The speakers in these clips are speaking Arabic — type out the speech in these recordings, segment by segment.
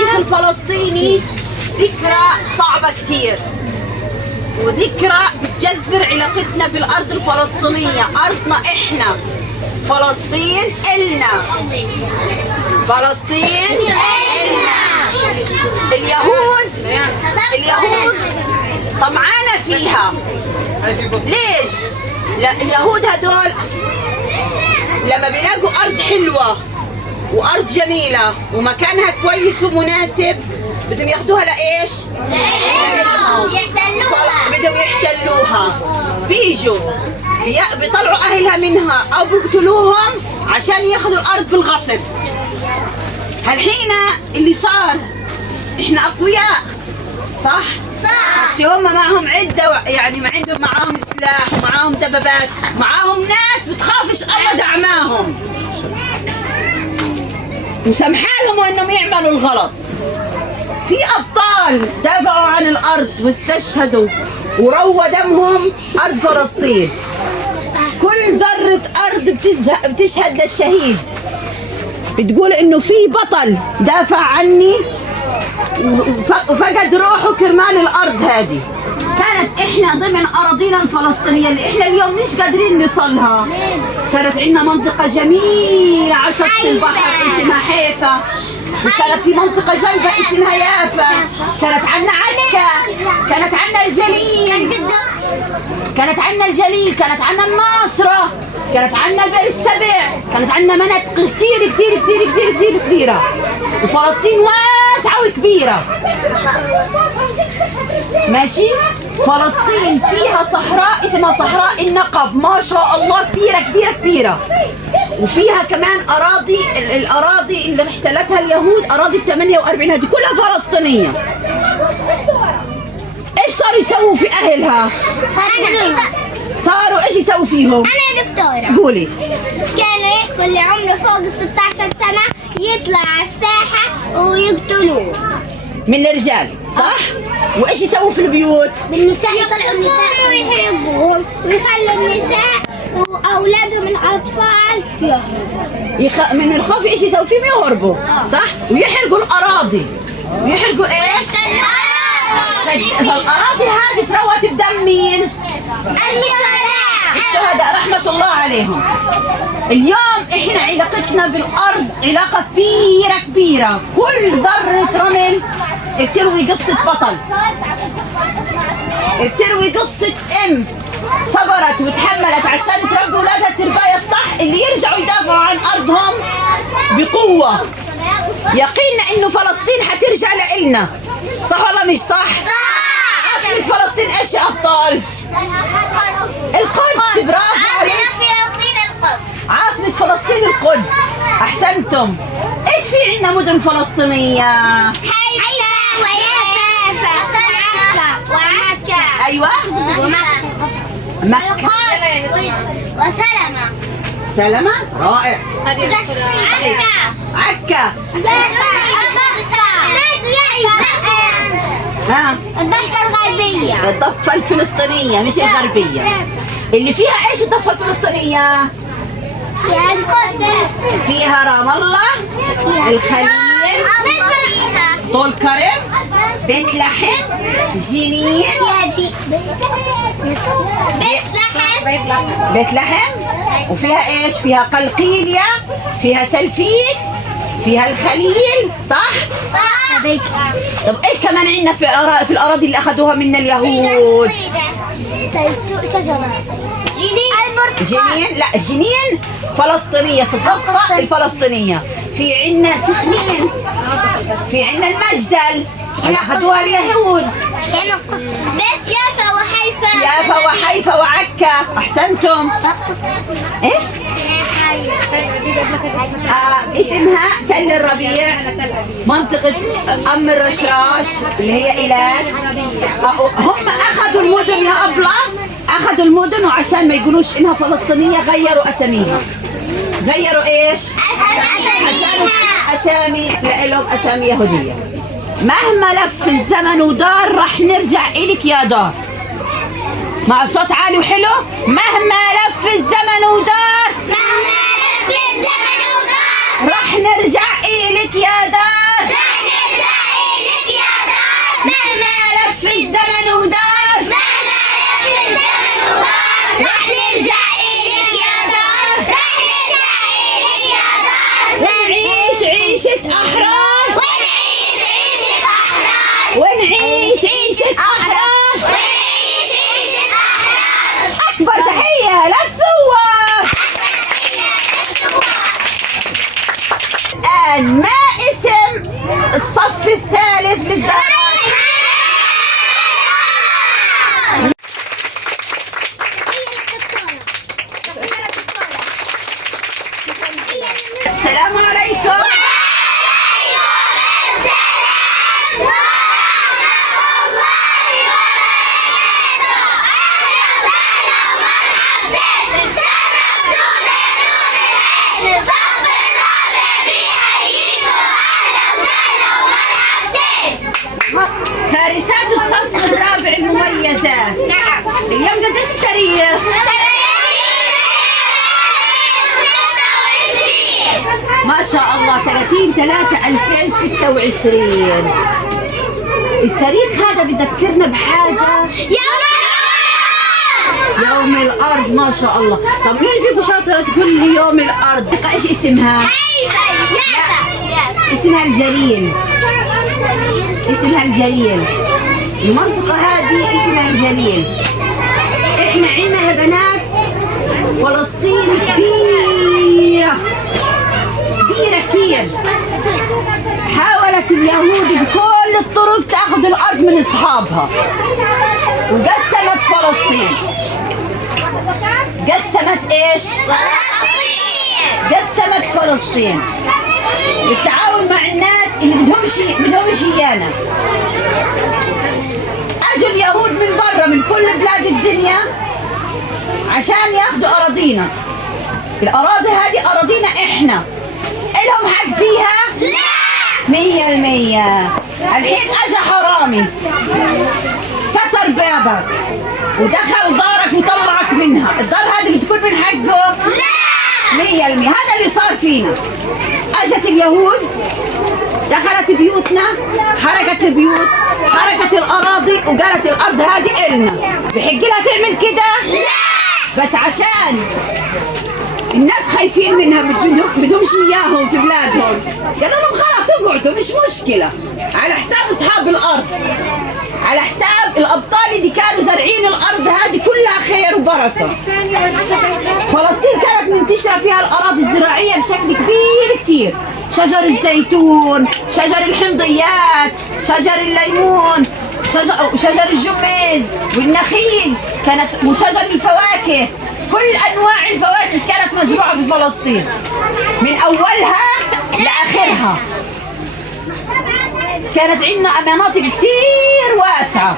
التاريخ الفلسطيني ذكرى صعبة كتير، وذكرى بتجذر علاقتنا بالأرض الفلسطينية. أرضنا إحنا، فلسطين إلنا، فلسطين إلنا. اليهود طمعانة فيها. ليش؟ لا، اليهود هدول لما بيلاقوا أرض حلوة وأرض جميلة ومكانها كويس ومناسب بدهم ياخدوها لإيش؟ بدهم يحتلوها. بيجوا بيطلعوا أهلها منها أو بيقتلوهم عشان ياخدوا الأرض بالغصب. هالحين اللي صار إحنا أقوياء، صح؟ بس هم معهم عدة، يعني ما عندهم معاهم سلاح ومعاهم دبابات، معاهم ناس بتخافش الله دعماهم وسمحالهم وإنهم يعملوا الغلط. في أبطال دافعوا عن الأرض واستشهدوا وروى دمهم أرض فلسطين. كل ذرة أرض بتشهد للشهيد، بتقول إنه في بطل دافع عني وفقد روحه كرمال الأرض هذه. كانت إحنا ضمن أراضينا الفلسطينية اللي إحنا اليوم مش قادرين نصلها. كانت عندنا منطقة جميلة على شط البحر اسمها حيفا، وكانت في منطقة جنبها اسمها يافا، كانت عندنا عكا، كانت عندنا الجليل، كانت عندنا الجليل، كانت عندنا الناصرة، كانت عندنا البئر السبع، كانت عندنا مناطق كتير كتير كتير كتير كتير كبيرة. وفلسطين واسعة وكبيرة، ماشي؟ فلسطين فيها صحراء اسمها صحراء النقب، ما شاء الله كبيرة كبيرة كبيرة. وفيها كمان الأراضي اللي احتلتها اليهود، أراضي 48 هذه كلها فلسطينية. ايش صاروا يسووا في أهلها؟ صاروا ايش يسووا فيهم؟ أنا دكتورة. قولي. كانوا يحكوا اللي عمره فوق 16 سنة يطلع على الساحة ويقتلوه من الرجال، صح؟ وايش يسووا في البيوت؟ بالنساء يطلعوا النساء ويحرقوهم ويخلوا النساء وأولادهم الأطفال يهربوا. من الخوف ايش يسووا فيهم؟ يهربوا، صح؟ ويحرقوا الأراضي. ويحرقوا ايش؟ فالأراضي هذه تروت بدم مين؟ الشهداء رحمة الله عليهم. اليوم احنا علاقتنا بالأرض علاقة كبيرة كبيرة. كل ذرة رمل بتروي قصة بطل، بتروي قصة صبرت وتحملت عشان تربي اولادها الترباية الصح اللي يرجعوا يدافعوا عن أرضهم بقوة. يقيننا إنه فلسطين حترجع لإلنا، صح ولا مش صح؟ عاصمة فلسطين ايش يا أبطال؟ القدس. برافو عليك. عاصمة فلسطين القدس. أحسنتم. ايش في عندنا مدن فلسطينية؟ حيفا ويافا وعكا. أيوة. مكة وسلمة. سلمة، رائع. عكا. ها. الضفة الغربية. الضفة الفلسطينية مش الغربية. اللي فيها ايش الضفة الفلسطينية؟ فيها القدس، فيها رام الله، الخليل، طول كرم، بيت لحم، جنين، بيت لحم. وفيها ايش؟ فيها قلقيلية، فيها سلفيت، فيها الخليل، صح؟ طب ايش كمان عندنا في الأراضي اللي أخذوها منا اليهود؟ شجرة جنين. لا، جنين فلسطينية في الضفة الفلسطينية. في عندنا سخنين، في عندنا المجدل اللي أخذوها اليهود. بس يافا وحيفا. يافا وحيفا وعكا. أحسنتم. إيش؟ اسمها تل الربيع، منطقة أم الرشراش اللي هي إيلات. هم أخذوا المدن يا أبلة، أخذوا المدن وعشان ما يقولوش إنها فلسطينية غيروا أساميها. غيروا إيش؟ عشان أسامي لهم أسامي يهودية. مهما لف الزمن ودار رح نرجع إلك يا دار. مع صوت عالي وحلو. مهما لف الزمن ودار، مهما لف الزمن ودار، رح نرجع إلك يا دار. رح نرجع مهما لف الزمن ودار، مهما لف الزمن ودار، رح نرجع إلك يا دار، رح نرجع إلك يا دار، ونعيش عيشة أحرار، ونعيش عيشة أحرار، ونعيش عيشة أحرار. ونعيش عيشة أحرار. أكبر تحية للثوار. الآن ما اسم الصف الثالث للزهراء؟ السلام عليكم. فارسات الصف الرابع المميزات. نعم. اليوم قديش التاريخ؟ ما شاء الله 30/3/2026. التاريخ هذا بذكرنا بحاجة. يوم الأرض. ما شاء الله. طب مين فيكم شاطرة تقول لي يوم الأرض؟ ايش اسمها؟ اسمها الجليل. اسمها الجليل. المنطقة هذه اسمها الجليل. احنا عنا يا بنات فلسطين كبيرة كبيرة كثير. حاولت اليهود بكل الطرق تاخذ الأرض من أصحابها، وقسمت فلسطين. قسمت ايش؟ قسمت فلسطين بالتعاون مع الناس اللي بدهمش ايانا. اجوا اليهود من برا من كل بلاد الدنيا عشان ياخذوا اراضينا. الاراضي هذه اراضينا احنا. الهم حق فيها؟ لا. 100%. الحين اجى حرامي كسر بابك ودخل دارك وطلعك منها، الدار هذه بتكون من حقه؟ لا. 100%. هذا اللي صار فينا. اجت اليهود دخلت بيوتنا، حرقت البيوت، حرقت الاراضي، وقالت الارض هذه النا. بحق لها تعمل كده؟ لا. بس عشان الناس خايفين منها بدهمش اياهم في بلادهم، قالوا لهم خلاص اقعدوا مش مشكله، على حساب اصحاب الارض، على حساب الابطال اللي كانوا زارعين الارض هذه كلها خير وبركه. فلسطين كانت منتشره فيها الاراضي الزراعيه بشكل كبير كثير. شجر الزيتون، شجر الحمضيات، شجر الليمون، شجر الجميز والنخيل، وشجر الفواكه. كل انواع الفواكه كانت مزروعه في فلسطين من اولها لاخرها. كانت عندنا مناطق كتير واسعه.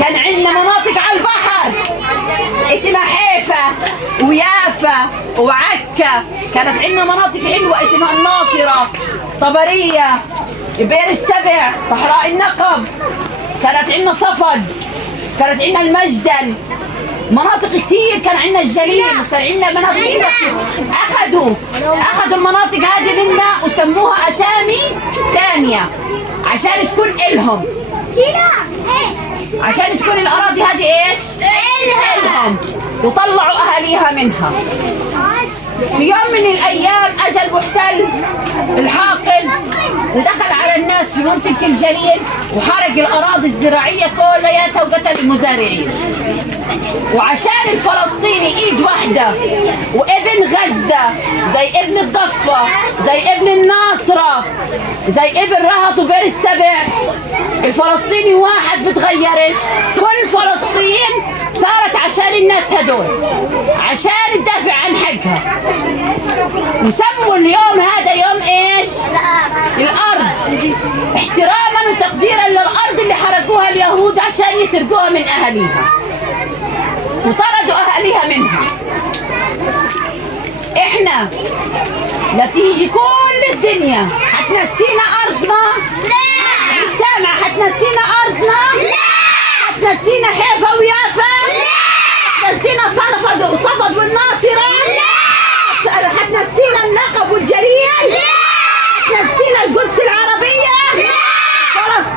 كان عندنا مناطق على البحر اسمها حيفا ويافا وعكا. كانت عندنا مناطق حلوه اسمها الناصره، طبريه، بئر السبع، صحراء النقب. كانت عندنا صفد، كانت عندنا المجدل. مناطق كتير. كان عندنا الجليل، وكان عندنا مناطق كتير. اخذوا المناطق هذه منا وسموها اسامي ثانيه عشان تكون الهم، عشان تكون الاراضي هذه ايش؟ الهم، وطلعوا اهاليها منها. في يوم من الايام اجى المحتل الحاقد ودخل على الناس في منطقه الجليل وحرق الاراضي الزراعيه كلياتها وقتل المزارعين. وعشان الفلسطيني ايد واحده وابن غزه زي ابن الضفه، زي ابن الناصره، زي ابن رهط وبئر السبع، الفلسطيني واحد بتغيرش. كل فلسطين صارت عشان الناس هدول، عشان تدافع عن حقها. وسموا اليوم هذا يوم ايش؟ الارض، احتراما وتقديرا للارض اللي حرقوها اليهود عشان يسرقوها من اهاليها وطردوا اهاليها منها. احنا نتيجي كل الدنيا حتنسينا ارضنا؟ لا. مش سامع. حتنسينا ارضنا؟ لا. حتنسينا حيفا ويافا؟ لا. حتنسينا صفد والناصره؟ لا. حتنسينا النقب والجليل؟ لا. حتنسينا القدس العربيه؟ لا.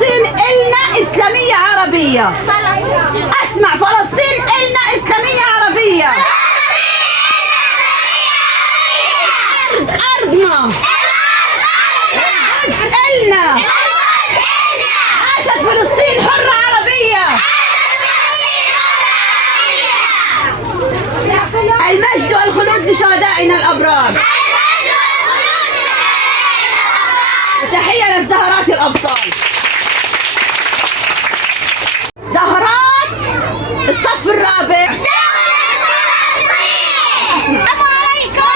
فلسطين إلنا إسلامية عربية. أسمع، فلسطين إلنا إسلامية عربية. أرضنا، القدس إلنا. عاشت فلسطين حرة عربية. المجد والخلود لشهدائنا الأبرار. وتحية للزهرات الأبطال. زهرات الصف الرابع. السلام عليكم.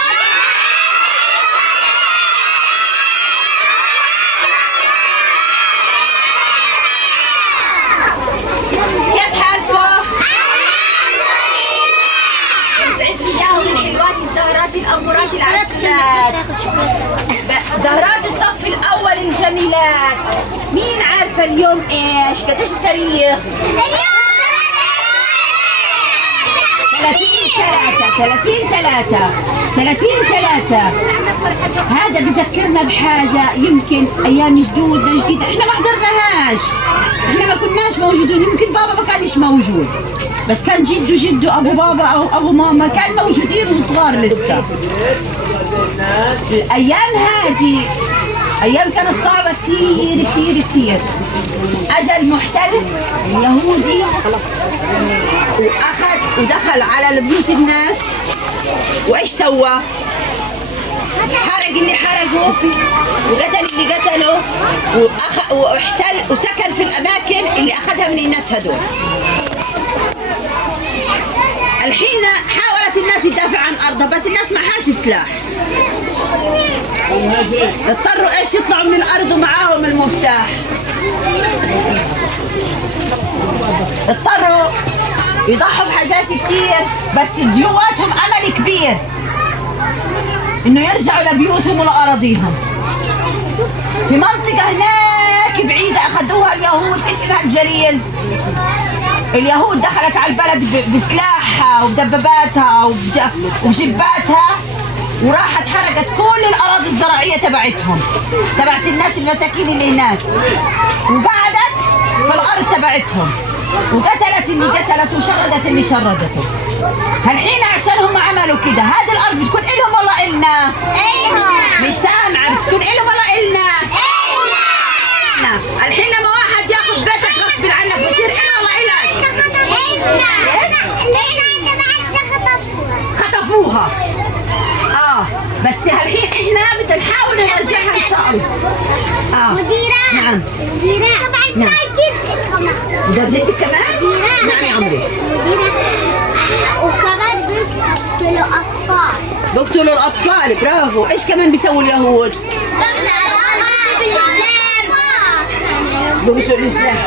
كيف حالكم؟ يسعدني اياهم الحلوات الزهرات الامورات العسلات. زهرات الصف الاول الجميلات. مين عارفه اليوم ايش؟ قديش التاريخ؟ 30/3. هذا بذكرنا بحاجة يمكن أيام جدودنا جديدة إحنا ما حضرناهاش. إحنا ما كناش موجودين، يمكن بابا ما كانش موجود، بس كان جده أبو بابا أو أبو ماما كان موجودين وصغار لسه. الأيام هذه أيام كانت صعبة كتير كتير كتير. أجا المحتل اليهودي وأخذ ودخل على بيوت الناس، وإيش سوى؟ حرق اللي حرقه وقتل اللي قتله واحتل وسكن في الأماكن اللي أخذها من الناس هدول. الحين حاولت الناس تدافع عن أرضها، بس الناس معهاش سلاح. اضطروا ايش يطلعوا من الارض ومعاهم المفتاح. اضطروا يضحوا بحاجات كتير، بس جواتهم امل كبير انه يرجعوا لبيوتهم ولأراضيهم. في منطقة هناك بعيدة اخذوها اليهود اسمها الجليل. اليهود دخلت على البلد بسلاحها وبدباباتها وبجباتها، وراحت حرقت كل الاراضي الزراعيه تبعت الناس المساكين اللي هناك، وقعدت في الارض تبعتهم، وقتلت اللي قتلت وشردت اللي شردته. هالحين عشان هم عملوا كده، هذه الارض بتكون الهم ولا النا؟ مش سامعه، بتكون الهم ولا النا؟ الحين لما واحد ياخذ بيتك غصب عنك بصير النا ولا الك؟ خطفوها. بس هالحين احنا بدنا نحاول نرجعها ان شاء الله. مديرة. نعم. مديرة. طبعا نعم. جدك كمان. ده جدك كمان؟ مديرة. نعم يا عمري. مديرة. وكمان بيقتلوا أطفال. بيقتلوا الأطفال، برافو. إيش كمان بيسووا اليهود؟ بيقتلوا الإسلام.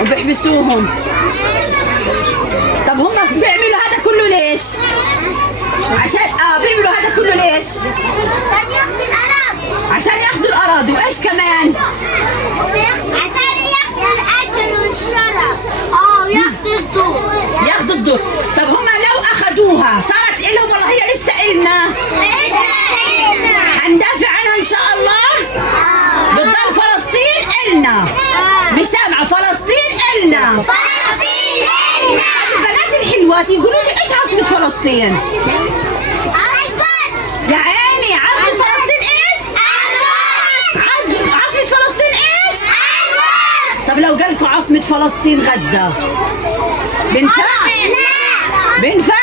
وبيحبسوهم. طب هم بيعملوا هذا كله ليش؟ عشان بيعملوا هذا كله ليش؟ عشان ياخذوا الأراضي، وإيش كمان؟ عشان ياخذوا الأكل والشرب. وياخذوا الدور. طب هم لو أخذوها صارت إلهم والله هي لسه إلنا. هندافع عنها إن شاء الله. بتضل فلسطين إلنا. مش سامعة، فلسطين إلنا. البنات الحلوات يقولوا لي إيش عاصمة فلسطين؟ يا عيني، عاصمة فلسطين إيش؟ عاصمة فلسطين إيش؟ طب لو قالكوا عاصمة فلسطين غزة بنفع؟ بنفع؟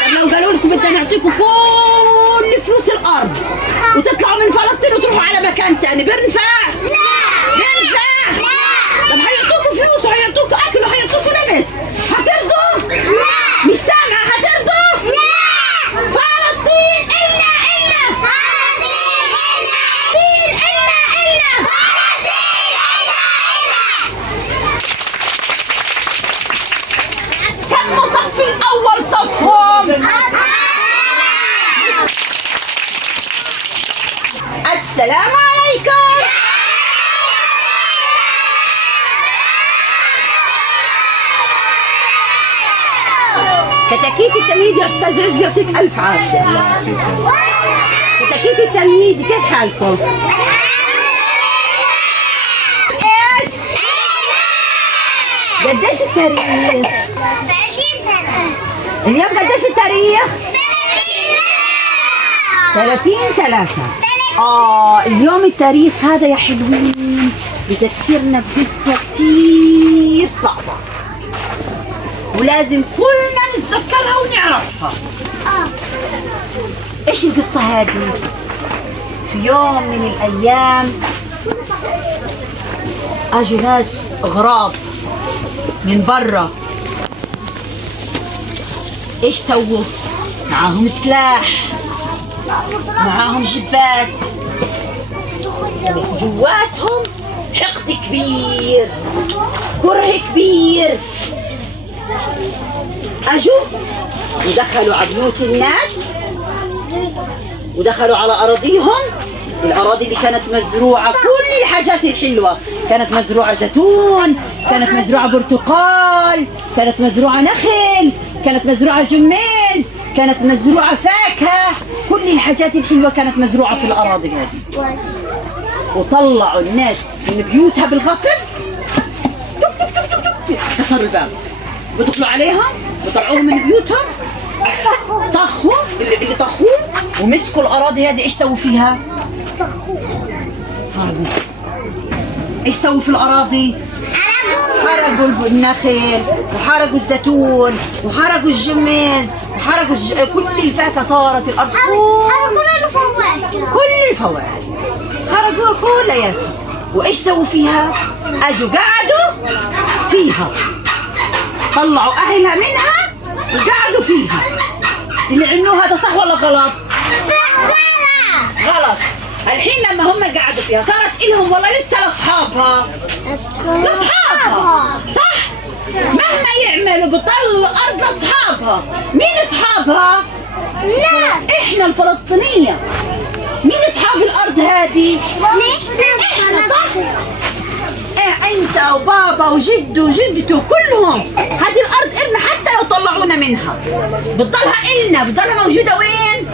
طب لو قالوا لكم بدنا نعطيكم كل فلوس الأرض وتطلعوا من فلسطين وتروحوا على مكان تاني، بنفع؟ بنفع؟ طب هيعطوكوا فلوس وهيعطوكوا أكل وهيعطوكوا لبس، هترضوا؟ مش سامعة، هترضوا؟ فلسطين إلنا. سموا صف الأول صفهم. السلام عليكم. كتاكيت التمهيد يا استاذ عز يعطيك الف عافيه. كتاكيت التمهيد كيف حالكم؟ قديش التاريخ؟ 30 سنة. اليوم قديش التاريخ؟ 30/3. اليوم التاريخ هذا يا حلوين بذكرنا بقصة كتير صعبة، ولازم كلنا نتذكرها ونعرفها. ايش القصة هذه؟ في يوم من الأيام اجوا ناس غراب من برا. ايش سووا؟ معاهم سلاح، معاهم جبات، جواتهم حقد كبير، كره كبير. اجوا ودخلوا على بيوت الناس، ودخلوا على اراضيهم، الاراضي اللي كانت مزروعه كل الحاجات الحلوه، كانت مزروعه زيتون، كانت مزروعه برتقال، كانت مزروعه نخل، كانت مزروعه جميز، كانت مزروعه فاكهه، كل الحاجات الحلوه كانت مزروعه في الاراضي هذه. وطلعوا الناس من بيوتها بالغصب، كسروا الباب ودخلوا عليهم وطلعوهم من بيوتهم، طخوا اللي طخوه ومسكوا الاراضي هذه. ايش سووا فيها؟ حرقوا. ايش سووا في الاراضي؟ حرقوا النخل، وحرقوا الزيتون، وحرقوا الجميز، وحرقوا كل الفاكهه. صارت الارض كل الفواكه حرقوها كلياتها. وايش سووا فيها؟ اجوا قعدوا فيها، طلعوا اهلها منها وقعدوا فيها. اللي عملوه هذا صح ولا غلط؟ غلط. الحين لما هم قعدوا فيها صارت إلهم والله لسه لاصحابها. لاصحابها صح؟ مهما يعملوا بتضل الارض لاصحابها. مين اصحابها؟ احنا الفلسطينية. مين اصحاب الارض هذه؟ احنا صح؟ انت وبابا وجد وجدته كلهم. هذه الارض إلنا حتى لو طلعونا منها بتضلها إلنا، بتضلها موجودة وين؟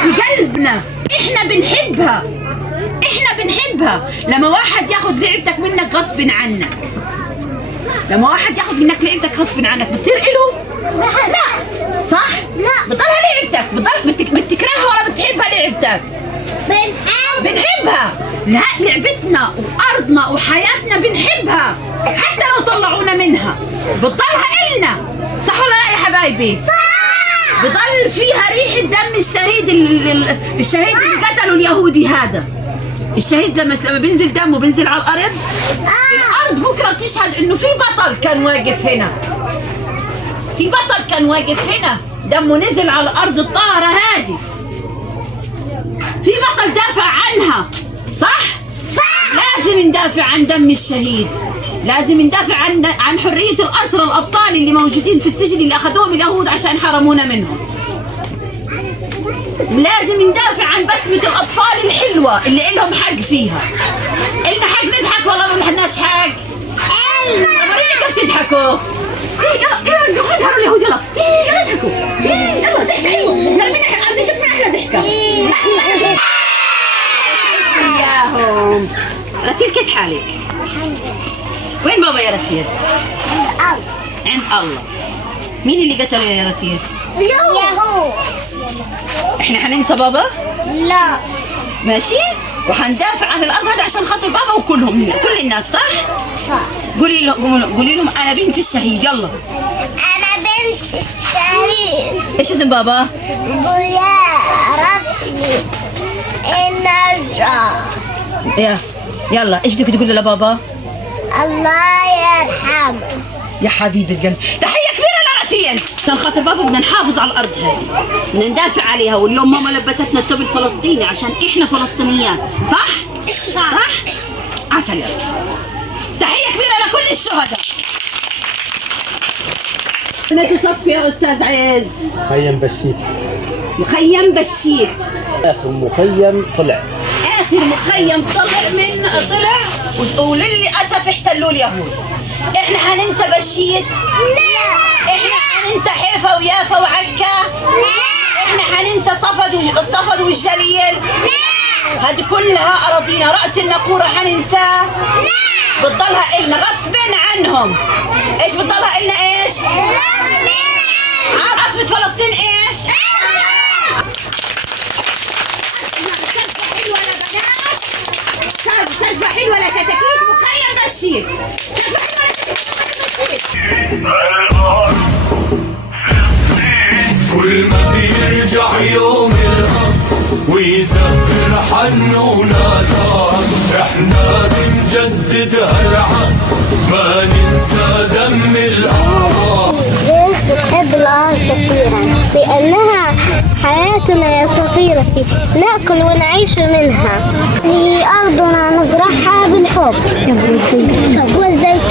في قلبنا. احنا بنحبها، احنا بنحبها. لما واحد ياخذ لعبتك منك غصب عنك، لما واحد ياخذ منك لعبتك غصب عنك بصير إله؟ لا صح؟ لا، بتضلها لعبتك. بتكرهها ولا بتحبها لعبتك؟ بنحبها. لا، لعبتنا وارضنا وحياتنا بنحبها حتى لو طلعونا منها بتضلها إلنا. صح ولا لا يا حبايبي؟ صح. بضل فيها ريحة دم الشهيد الشهيد اللي قتلوا اليهودي هذا. الشهيد لما بينزل دمه بينزل على الارض، الارض بكره بتشهد انه في بطل كان واقف هنا، في بطل كان واقف هنا دمه نزل على الارض الطاهرة هذه، في بطل دافع عنها. صح؟ صح. لازم ندافع عن دم الشهيد، لازم ندافع عن حرية الأسرى الأبطال اللي موجودين في السجن اللي أخذوهم اليهود عشان حرمونا منهم. لازم ندافع عن بسمة الأطفال الحلوة اللي إلهم حق فيها. إلنا حق نضحك ولا ما لحناش حق؟ وريني كيف تضحكوا. يلا يلا اظهروا اليهود. يلا يلا اضحكوا. يلا ضحك حلو. يلا مين بدي اشوف مين احلى ضحكة. ياهم. رتيل كيف حالك؟ وين بابا يا رتيل؟ عند الله. مين اللي قتله يا رتيل؟ يهود. احنا حننسى بابا؟ لا. ماشي؟ وحندافع عن الارض هذا عشان خاطر بابا وكلهم كل الناس. صح؟ صح. قولي لهم انا بنت الشهيد. يلا. أنا بنت الشهيد. ايش اسم بابا؟ ضياء رفعي النجار. يلا ايش بدك تقولي لبابا؟ الله يرحمه. يا حبيبة قلبي، تحية كبيرة لرتيل. عشان خاطر بابا بدنا نحافظ على الأرض هذه، بدنا ندافع عليها. واليوم ماما لبستنا الثوب الفلسطيني عشان إحنا فلسطينيات. صح؟ صح؟ عسل. يلا تحية كبيرة لكل الشهداء. نجي صف يا أستاذ عز. مخيم بشيت. مخيم بشيت. آخر مخيم طلع. آخر مخيم طلع وللأسف احتلوه اليهود. احنا حننسى بشيت؟ لا. احنا حننسى حيفا ويافا وعكا؟ لا. احنا حننسى صفد والجليل؟ لا. هذه كلها اراضينا. رأس الناقورة حننساه؟ لا. بتضلها إلنا غصب عننا. عنهم. ايش بتضلها إلنا ايش؟ عاصمة فلسطين ايش؟ سقفة حلوة لكتاكيت مخيم بشير. سقفة حلوة لكتاكيت بشير. كل ما بيرجع يوم الأرض ويسهر حنونا الأرض احنا بنجدد هالعهد ما ننسى دم الأعراض. ليش بتحب الأرض كثيرا؟ لأنها حياتنا يا صغيرتي، نأكل ونعيش منها. هي أرضنا نزرعها بالحب والزيتون